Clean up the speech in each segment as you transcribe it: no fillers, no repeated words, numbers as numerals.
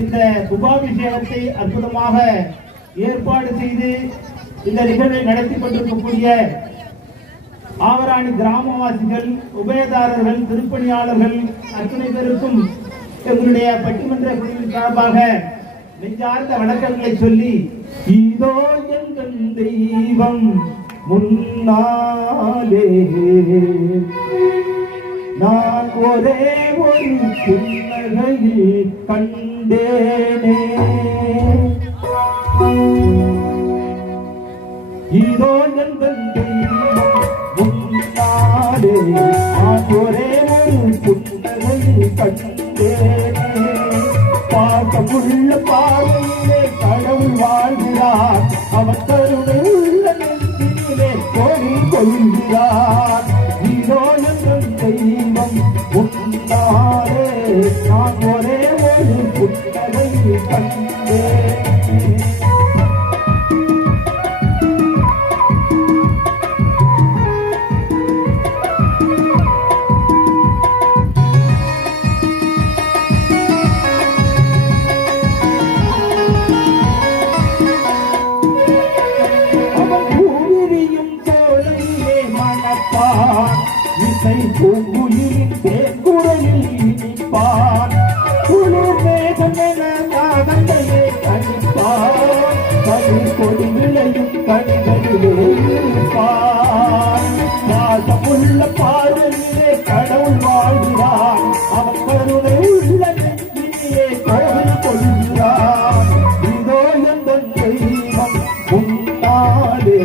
இந்த கும்பாபிஷேகத்தை அற்புதமாக ஏற்பாடு செய்து இந்த நிகழ்வை நடத்தி கொண்டிருக்கக்கூடிய ஆவராணி கிராமவாசிகள், உபயதாரர்கள், திருப்பணியாளர்கள் அத்தனை பேருக்கும் எங்களுடைய பட்டிமன்ற குழுவின் சார்பாக நெஞ்சார்ந்த வணக்கங்களை சொல்லி, இதோ எங்கள் தெய்வம் முன்னாலே நான் ஒரே ஒரு புன்னகையில் கண்டேனே, இதோ எங்கள் தெய்வம் முன்னாலே நான் ஒரே ஒரு புன்னகையில் கண்டேனே, பாசமுள்ள பார்வையிலே கடவுள் வாழ்கிறார், அவர் கருணை உள்ள நெஞ்சிலே கோவில் கொள்கிறார், இதோ எங்கள் தெய்வம் முன்னாலே நான் ஒரே ஒரு புன்னகையில் கண்டேனே. இசை பூங்குயிலின் தேங்குரலில் இனிப்பான், குளிர் மேகம் என நாகங்களே கணிப்பான், கதிர் கொடி விளையும் கணிகளிலே இருப்பான், பாசமுள்ள பார்வையிலே கடவுள் வாழ்கிறான், அவன் கருணை உள்ள நெஞ்சிலே கோவில் கொள்கிறான், இதோ எங்கள் தெய்வம் முன்னாலே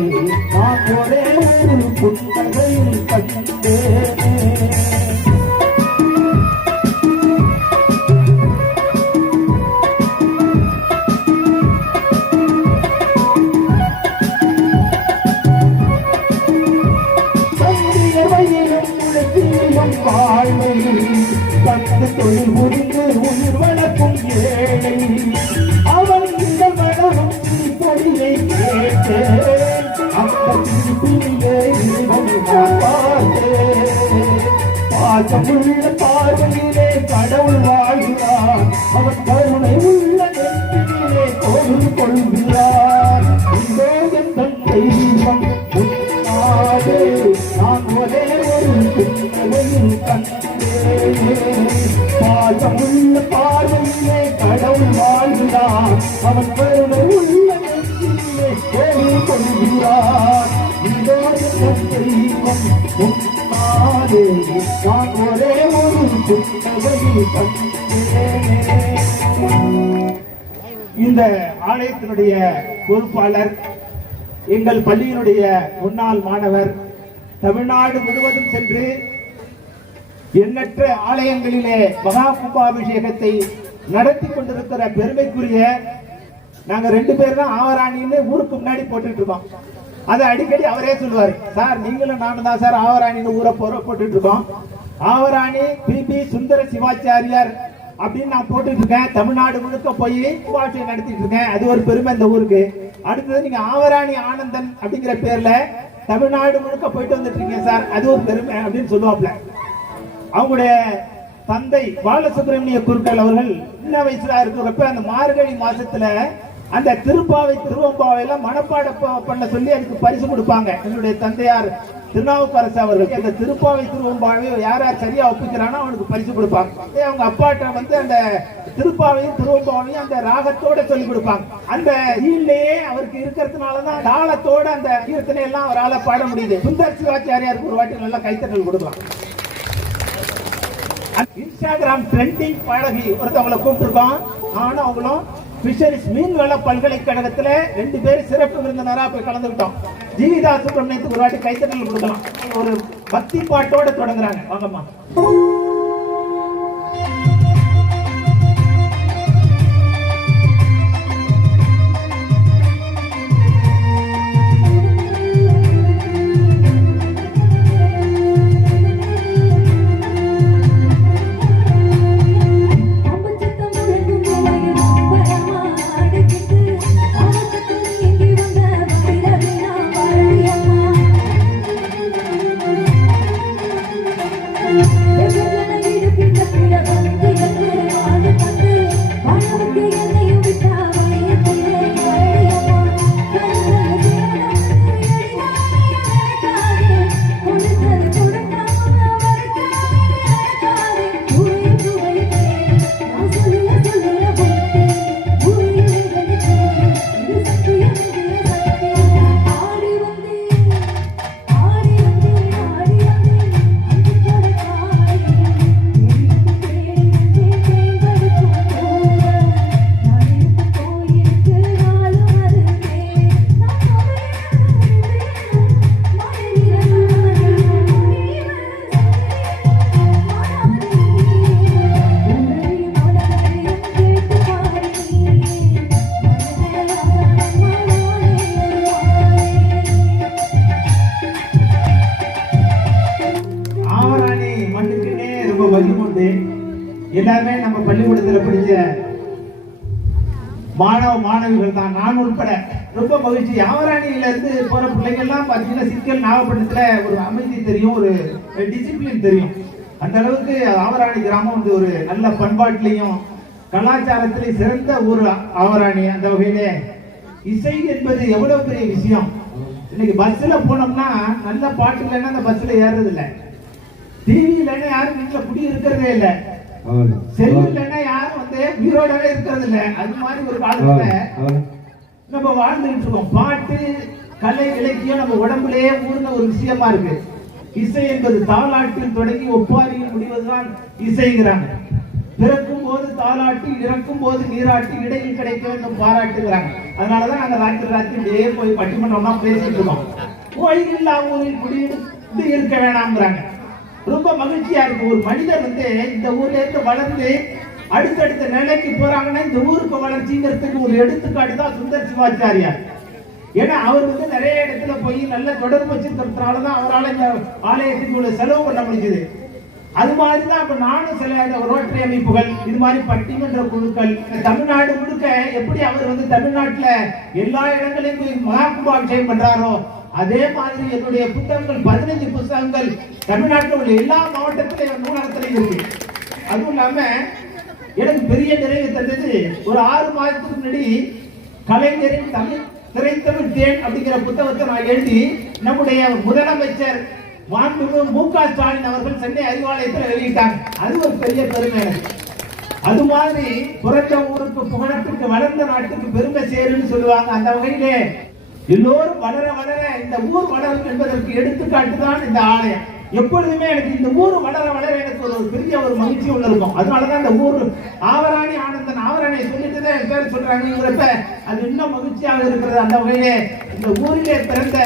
நான் ஒரே ஒரு புன்னகையில் கண்டேனே. தந்து தொழில் புரிந்து உயிர் வளர்க்கும் ஏழை அவன் இந்த மனமும் திருப்படியை கேட்டு அந்த திருப்பிலே பாசமுள்ள பார்வையிலே கடவுள் வாழ்கிறார், அவன் கருணை உள்ள நெஞ்சிலே கோவில் கொள்கிறார், இதோ எங்கள் தெய்வம் முன்னாலே நான் ஒரே ஒரு புன்னகையில் கண்டேனே, பாசமுள்ள பார்வையிலே கடவுள் வாழ்கிறார், அவன் கருணை உள்ள நெஞ்சிலே கோவில் கொள்கிறார், இதோ எங்கள் தெய்வம் முன்னாலே நான் ஒரே ஒரு புன்னகையில் கண்டேனே. இந்த ஆலயத்தினுடைய பொறுப்பாளர், எங்கள் பள்ளியினுடைய முன்னாள் மாணவர், தமிழ்நாடு முழுவதும் சென்று எண்ணற்ற ஆலயங்களிலே மகா கும்பாபிஷேகத்தை நடத்தி கொண்டிருக்கிற பெருமைக்குரிய நாங்க 2 பேர் தான் ஆவராணின்னு ஊருக்கு முன்னாடி போட்டுட்டு இருக்கோம். அதை அடிக்கடி அவரே சொல்லுவாரு, சார் நீங்களும் நானும் தான் சார் ஆவராணின்னு ஊரை போட்டுட்டு இருக்கோம், ஆவராணி பிபி சுந்தர சிவாச்சாரியார் அப்படின்னு நான் போட்டுட்டு இருக்கேன், தமிழ்நாடு முழுக்க போய் கும்பாபிஷேகம் நடத்திட்டு இருக்கேன், அது ஒரு பெருமை இந்த ஊருக்கு. அடுத்தது நீங்க ஆவராணி ஆனந்தன் அப்படிங்கிற பேர்ல தமிழ்நாடு முழுக்க போயிட்டு வந்துட்டு இருக்கீங்க சார், அது ஒரு பெருமை அப்படின்னு சொல்லுவாப்ல. அவங்களுடைய தந்தை பாலசுப்ரமணிய குருக்கள் அவர்கள் சின்ன வயசுல இருக்கிறப்ப அந்த மார்கழி மாசத்துல அந்த திருப்பாவை திருவம்பாவை எல்லாம் மனப்பாட பண்ண சொல்லி அதுக்கு பரிசு கொடுப்பாங்க. என்னுடைய தந்தையார் திருநாவுக்கரசு அவர்கள் அந்த திருப்பாவை திருவம்பாவை யார் யார் சரியா ஒப்பிக்கிறானோ அவனுக்கு பரிசு கொடுப்பாங்க. அவங்க அப்பாட்ட வந்து அந்த திருப்பாவையும் திருவம்பாவையும் அந்த ராகத்தோட சொல்லி கொடுப்பாங்க. அந்த ஈழ்லையே அவருக்கு இருக்கிறதுனாலதான் தாளத்தோட அந்த கீர்த்தனை எல்லாம் அவரால் பாட முடியுது. சுந்தர சிவாச்சாரியாருக்கு ஒரு வாட்டி நல்லா கைத்தட்டல் கொடுக்கலாம். இன்ஸ்டாகிராம் ட்ரெண்டிங் பாடகி ஒருத்தவங்களை கூப்பிட்டுருக்கோம். நானும் அவங்களும் பிஷரிஸ் மீன்வள பல்கலைக்கழகத்துல 2 பேரும் சிறப்பு விருந்தினராக போய் கலந்துக்கிட்டோம். ஜீவிதா சுப்பிரமணியத்துக்கு ஒரு வாட்டி கைத்தட்டல் கொடுக்கலாம். ஒரு பக்தி பாட்டோட தொடங்குறாங்க. வாங்கம்மா. We're மாணவ மாணவிகள் தான், நான் உட்பட ரொம்ப மகிழ்ச்சி. ஆவராணியில இருந்து போற பிள்ளைங்க எல்லாம் பாத்தீங்கன்னா சிக்கல் நாகப்பட்டினத்துல ஒரு அமைதி தெரியும், ஒரு டிசிப்ளின் தெரியும். அந்த அளவுக்கு ஆவராணி கிராமம் வந்து ஒரு நல்ல பண்பாட்டிலையும் கலாச்சாரத்திலையும் சிறந்த ஊர் ஆவராணி. அந்த வகையிலே இசை என்பது எவ்வளவு பெரிய விஷயம். இன்னைக்கு பஸ்ல போனோம்னா நல்ல பாட்டு இல்லைன்னா அந்த பஸ்ல ஏறது இல்லை, டிவி இல்லைன்னா யாரும் வீட்டுல குடி இருக்கிறதே இல்லை, செல்லு இல்லைன்னா யாரும் வந்து உயிரோடவே இருக்கிறது இல்லை. அது மாதிரி ஒரு காலத்துல நம்ம வாழ்ந்துட்டு இருக்கோம். பாட்டு கலை இலக்கியம் நம்ம உடம்புலயே ஊர்ந்த ஒரு விஷயமா இருக்கு. இசை என்பது தாலாட்டில் தொடங்கி ஒப்பாரியில் முடிவதுதான் இசைங்கிறாங்க. பிறக்கும் போது தாலாட்டி, இறக்கும் போது நீராட்டி, இடையில் கிடைக்க வேண்டும் பாராட்டுகிறாங்க. அதனாலதான் நாங்க ராத்திரி போய் பட்டிமன்றமா பேசிட்டு இருக்கோம். கோயில் இல்லா ஊரில் குடியிருந்து இருக்க வேணாம்ங்கிறாங்க. ரொம்ப மகிழ்ச்சியா இருக்கு. ஒரு மனிதர் வந்து இந்த ஊர்ல இருந்து வளர்ந்து அடுத்தடுத்த நிலைக்கு போறாங்கன்னா இந்த ஊருக்கு வளர்ச்சிங்கிறதுக்கு ஒரு எடுத்துக்காட்டு தான் சுந்தர் சிவாச்சாரியார். ஏன்னா அவர் வந்து நிறைய இடத்துல போய் நல்ல தொடர்பு வச்சிருக்கிறதுனாலதான் அவரால் இந்த ஆலயத்துக்கு உள்ள செலவு பண்ண முடிஞ்சது. அது மாதிரிதான் இப்ப நானும் சில ரோட்டரி அமைப்புகள், இது மாதிரி பட்டிமன்ற குழுக்கள், தமிழ்நாடு முழுக்க எப்படி அவர் வந்து தமிழ்நாட்டுல எல்லா இடங்களையும் போய் மகாகும்பாபிஷேகம் பண்றாரோ அதே மாதிரி என்னுடைய புத்தகங்கள் 15 புத்தகங்கள் தமிழ்நாட்டில் உள்ள எல்லா மாவட்டத்திலும் நூலகத்திலையும் இருக்கு. அதுவும் இல்லாம எனக்கு பெரிய நிறைவு தந்தது, ஒரு 6 மாதத்துக்கு முன்னாடி கலைஞரின் தமிழ் திரைத்தமிழ் தேன் அப்படிங்கிற புத்தகத்தை நான் எழுதி நம்முடைய முதலமைச்சர் மாண்புமிகு மு.க. ஸ்டாலின் அவர்கள் சென்னை அறிவாலயத்தில் வெளியிட்டாங்க. அது ஒரு பெரிய பெருமை எனக்கு. அது மாதிரி புரட்ச ஊருக்கு புகழத்துக்கு வளர்ந்த நாட்டுக்கு பெருமை சேருன்னு சொல்லுவாங்க. அந்த வகையிலே எல்லோரும் வளர வளர இந்த ஊர் வளரும் என்பதற்கு எடுத்துக்காட்டு தான் இந்த ஆலயம். எப்பொழுதுமே எனக்கு இந்த ஊர் வளர வளர எனக்கு ஒரு பெரிய ஒரு மகிழ்ச்சி உள்ள இருக்கும். அதனாலதான் இந்த ஊர் ஆவராணி ஆனந்தன், ஆவராணி சொல்லிட்டு தான் பேர் சொல்றாங்கிறப்ப அது இன்னும் மகிழ்ச்சியாக இருக்கிறது. அந்த வகையிலே இந்த ஊரிலே பிறந்த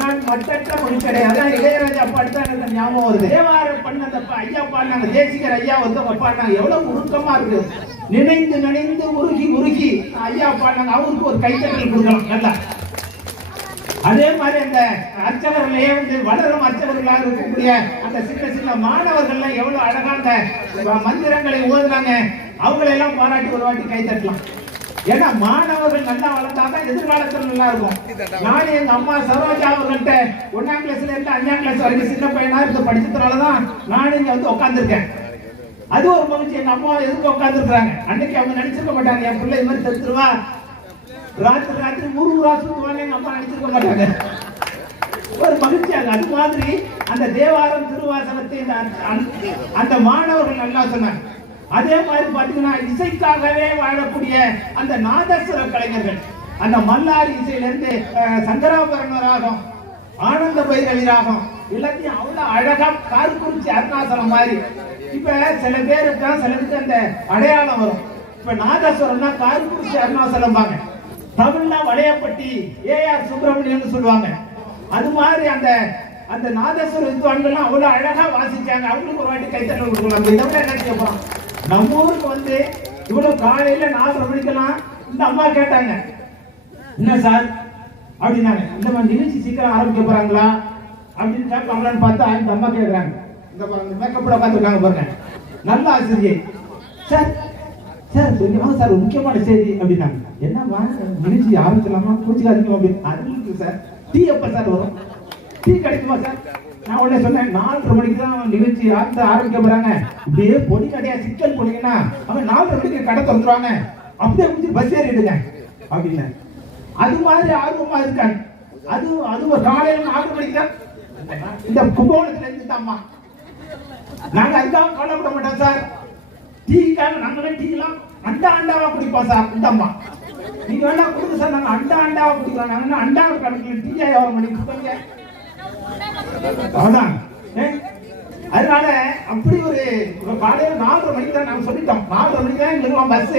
நான் மட்டற்ற மகிழ்ச்சி. அதான் இளையராஜா பாட்டு தான் எனக்கு ஞாபகம் வருது. தேவாரம் பண்ண அந்த ஐயா பாடினாங்க, தேசிகர் ஐயா வந்து பாடினாங்க, எவ்வளவு உருக்கமா இருக்கு. நினைந்து நினைந்து உருகி உருகி ஐயா பாடினாங்க. அவருக்கு ஒரு கைத்தட்டல் கொடுக்கலாம் நல்லா. அதே மாதிரி அந்த அர்ச்சகர்களே வந்து வளரும் அர்ச்சகர்களாக இருக்கக்கூடிய அந்த சின்ன சின்ன மாணவர்கள் எவ்வளவு அழகான மந்திரங்களை ஓதுனாங்க. அவங்களை எல்லாம் பாராட்டி ஒரு வாட்டி கை தட்டலாம். ஏன்னா மாணவர்கள் நல்லா வளர்ந்தாதான் எதிர்காலத்தில் நல்லா இருக்கும். நானும் எங்க அம்மா சரோஜா அவர்கள்ட்ட 1ஆம் கிளாஸ்ல இருந்து 5ஆம் கிளாஸ் வரைக்கும் சின்ன பையனா இருந்து படிச்சதுனாலதான் நானும் இங்க வந்து உட்கார்ந்துருக்கேன். அது ஒரு மகிழ்ச்சி. எங்க அம்மா எதுக்கு உட்கார்ந்துருக்காங்க, அன்னைக்கு அவங்க நினைச்சிருக்க மாட்டாங்க என் பிள்ளை இது மாதிரி தெரிஞ்சிருவா ராத்திரி ஊரா சுத்துவாங்க, எங்க அம்மா நினைச்சிருக்க மாட்டாங்க. ஒரு மகிழ்ச்சியாக அது மாதிரி அந்த தேவாரம் திருவாசகத்தை அந்த மாணவர்கள் நல்லா சொன்னாங்க. அதே மாதிரி பாத்தீங்கன்னா இசைக்காகவே வாழக்கூடிய அந்த நாதஸ்வர கலைஞர்கள், அந்த மல்லாரி இசையிலிருந்து சங்கராபரண ராகம், ஆனந்த பைரவி ராகம் எல்லாத்தையும் அவ்வளவு அழகா கார்குறிச்சி அருணாசலம் மாதிரி. இப்ப சில பேருக்கு சிலருக்கு அந்த அடையாளம் வரும். இப்ப நாதஸ்வரம்னா கார்குறிச்சி அருணாசலம் பாங்க, தமிழ்னா வளையப்பட்டி ஏஆர் சுப்பிரமணியன் சொல்லுவாங்க. அது மாதிரி அந்த அந்த நாதஸ்வர வித்வான்கள்லாம் அவ்வளவு அழகா வாசிச்சாங்க. அவங்களுக்கு ஒரு வாட்டி கைத்தட்டல் கொடுக்கலாம். இதை விட என்ன செய்ய போறோம். நம்ம ஊருக்கு வந்து இவ்வளவு காலையில 4:30 மணிக்கெல்லாம் இந்த அம்மா கேட்டாங்க, என்ன சார் அப்படின்னாங்க, இந்த மாதிரி நிகழ்ச்சி சீக்கிரம் ஆரம்பிக்க போறாங்களா அப்படின்னு கேட்கலாம்னு பார்த்தா இந்த அம்மா கேட்கறாங்க. இந்த மேக்கப்போட உட்காந்துருக்காங்க பாருங்க, நல்ல ஆசிரியர் சார். சார் சொல்லுவாங்க சார், ஒரு முக்கியமான செய்தி அப்படின்னாங்க. என்னவா நிகழ்ச்சி ஆரம்பிச்சலாமா, பூச்சிக்காதீங்க அப்படின்னு. அது சார் டீ எப்ப சார் வரும், டீ கிடைக்குமா சார்? நான் உடனே சொன்னேன், 4:30 மணிக்கு தான் நிகழ்ச்சி ஆரம்பிக்க போறாங்க. இப்படியே பொடி கடையா சிக்கல் போனீங்கன்னா அவங்க 4:30 மணிக்கு கடை திறந்துருவாங்க, அப்படியே முடிச்சு பஸ் ஏறிடுங்க அப்படின்னு. அது மாதிரி ஆர்வமா இருக்காங்க. அது ஒரு காலையில 4 மணிக்கு தான் இந்த கும்பகோணத்துல இருந்து அம்மா. நாங்க அதுக்காக கவலைப்பட மாட்டோம் சார். டீக்காக நாங்களே டீலாம் அண்டாவா குடிப்போம் சார். இந்த அம்மா நீங்க வேணா கொடுங்க சார், நாங்க அண்டாவா குடிக்கலாம். நாங்க அண்டாவை கணக்கில் டீயா எவ்வளவு மணி கொடுப்பீங்க? அதான் அதனால அப்படி ஒரு காலையில 4:30 மணிக்கு தான் நாங்க சொல்லிட்டோம். 4:30 மணிக்கு தான் எங்களுக்கு பஸ்.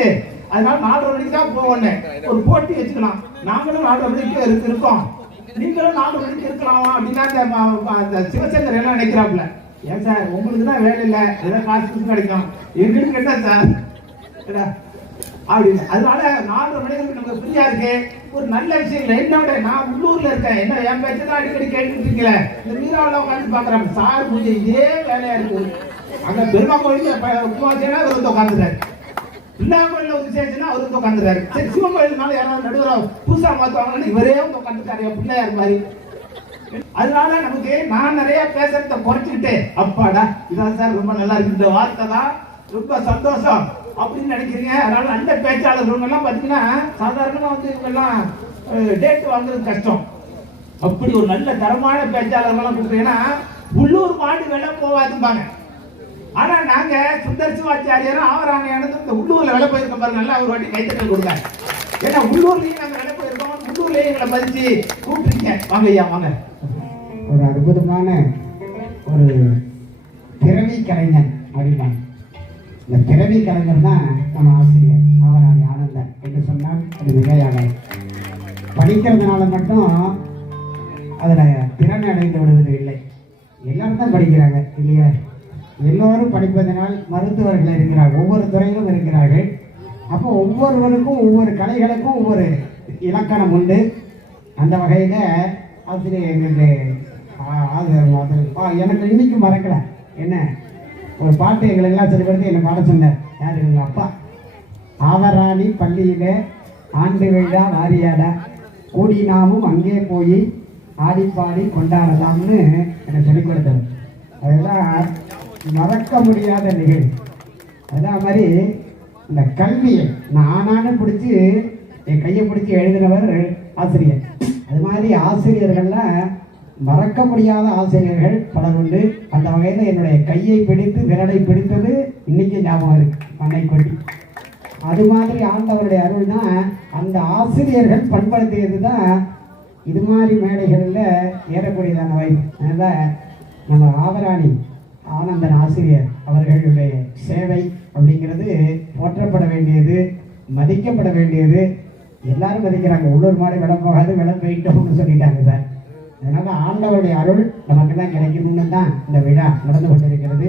அதனால 4:30 மணிக்கு தான் போவோன்னு ஒரு போட்டி வச்சுக்கலாம். நாங்களும் 4:30 மணிக்கு இருக்கோம், நீங்களும் 4:30 மணிக்கு இருக்கலாமா அப்படின்னா அந்த சிவசங்கர் எல்லாம் நினைக்கிறாப்புல. ஏன் சார் உங்களுக்கு தான் வேலை இல்லை, ஏதாவது காசு கிடைக்கும், எங்களுக்கு என்ன சார் அப்படின்னு. அதனால 4:30 மணிக்கு நமக்கு ஃப்ரீயா இருக்கு. ஒரு நல்ல விஷயம் இல்லை. என்னோட நான் உள்ளூர்ல இருக்கேன், என்ன என் பேச்சு தான் அடிக்கடி கேட்டுட்டு இருக்கீங்களே. இந்த மீராவில் உட்காந்து பாக்குறாங்க சார், கொஞ்சம் இதே வேலையா இருக்கு. அங்க பெருமா கோயிலுக்கு வந்து உட்காந்துட்டாரு. பிள்ளையாங்கோயில ஒரு விசேஷம்னா அவரு வந்து உட்காந்துறாரு. சரி, சிவன் கோயிலுனால யாராவது நடுவர் புதுசா மாத்துவாங்கன்னு இவரே வந்து உட்காந்துட்டாரு பிள்ளையார் மாதிரி. அதனால நமக்கு நான் நிறைய பேசுறத குறைச்சிக்கிட்டு அப்பாடா இதான் சார் ரொம்ப நல்லா இருக்கு, இந்த வார்த்தை தான் ரொம்ப சந்தோஷம் அப்படின்னு நினைக்கிறீங்க. அதனால நல்ல பேச்சாளர்கள் எல்லாம் பாத்தீங்கன்னா சாதாரணமா வந்து இவங்க எல்லாம் டேட் வாங்குறது கஷ்டம். அப்படி ஒரு நல்ல தரமான பேச்சாளர்கள்லாம் கொடுத்தீங்கன்னா உள்ளூர் மாடு விலை போவாதுப்பாங்க. ஆனா நாங்க சுந்தர் சிவாச்சாரியரும் ஆவராணியானது இந்த உள்ளூர்ல விலை போயிருக்க பாருங்க, நல்லா ஒரு வாட்டி கைத்தட்டல் கொடுத்தாங்க. ஏன்னா உள்ளூர்லயும் நாங்க விலை போயிருக்கோம், உள்ளூர்லயும் எங்களை மதிச்சு கூப்பிட்டுருக்கீங்க. வாங்க ஐயா வாங்க. ஒரு அற்புதமான ஒரு பிறவி கலைஞர் அப்படின்னா இந்த பிறவி கலைஞர் தான் நம்ம ஆசிரியர் ஆவராணி ஆனந்தன் என்று சொன்னால் அது மிகையாக. படிக்கிறதுனால மட்டும் அதில் திறன் அடைந்து விடுவது இல்லை. எல்லாரும் தான் படிக்கிறாங்க இல்லையா? எல்லோரும் படிப்பதனால் மருத்துவர்கள் இருக்கிறார்கள், ஒவ்வொரு துறையிலும் இருக்கிறார்கள். அப்போ ஒவ்வொருவருக்கும் ஒவ்வொரு கலைகளுக்கும் ஒவ்வொரு இலக்கணம் உண்டு. அந்த வகையில் ஆசிரியர் எங்களுக்கு எனக்கு இன்னைக்கு மறக்கல என்ன ஒரு பாட்டு எங்களெல்லாம் சரிபடுத்தி என்னை பாட சொன்னார். யார்? எங்கள் அப்பா. ஆவராணி பள்ளியில் ஆண்டு விழா வாரியாடா கூடி நாமும் அங்கே போய் ஆடிப்பாடி கொண்டாடலாம்னு எனக்கு சொல்லிக் கொடுத்தார். அதெல்லாம் மறக்க முடியாத நிகழ்வு. அதே மாதிரி இந்த கல்வியை நானானு பிடிச்சி என் கையை பிடிச்சி எழுதினவர் ஆசிரியர். அது மாதிரி ஆசிரியர்கள்லாம் மறக்க முடியாத ஆசிரியர்கள் பலர் உண்டு. அந்த வகையில் என்னுடைய கையை பிடித்து விரலை பிடித்தது இன்னைக்கு ஞாபகம் இருக்கு, மண்ணை கொட்டி. அது மாதிரி ஆண்டவருடைய அருள் தான் அந்த ஆசிரியர்கள் பண்படுத்தியது தான் இது மாதிரி மேடைகளில் ஏறக்கூடியதான வாய்ப்பு. அதனால் நம்ம ஆவராணி ஆனந்தன் ஆசிரியர் அவர்களுடைய சேவை அப்படிங்கிறது போற்றப்பட வேண்டியது, மதிக்கப்பட வேண்டியது. எல்லாரும் மதிக்கிறாங்க. உள்ளூர் மாடு விளம் போகாது, விளம் போயிட்டோம்னு சொல்லிட்டாங்க சார். அதனால ஆண்டவருடைய அருள் நமக்கெல்லாம் கிடைக்கணும்னு தான் இந்த விழா நடந்து கொண்டிருக்கிறது.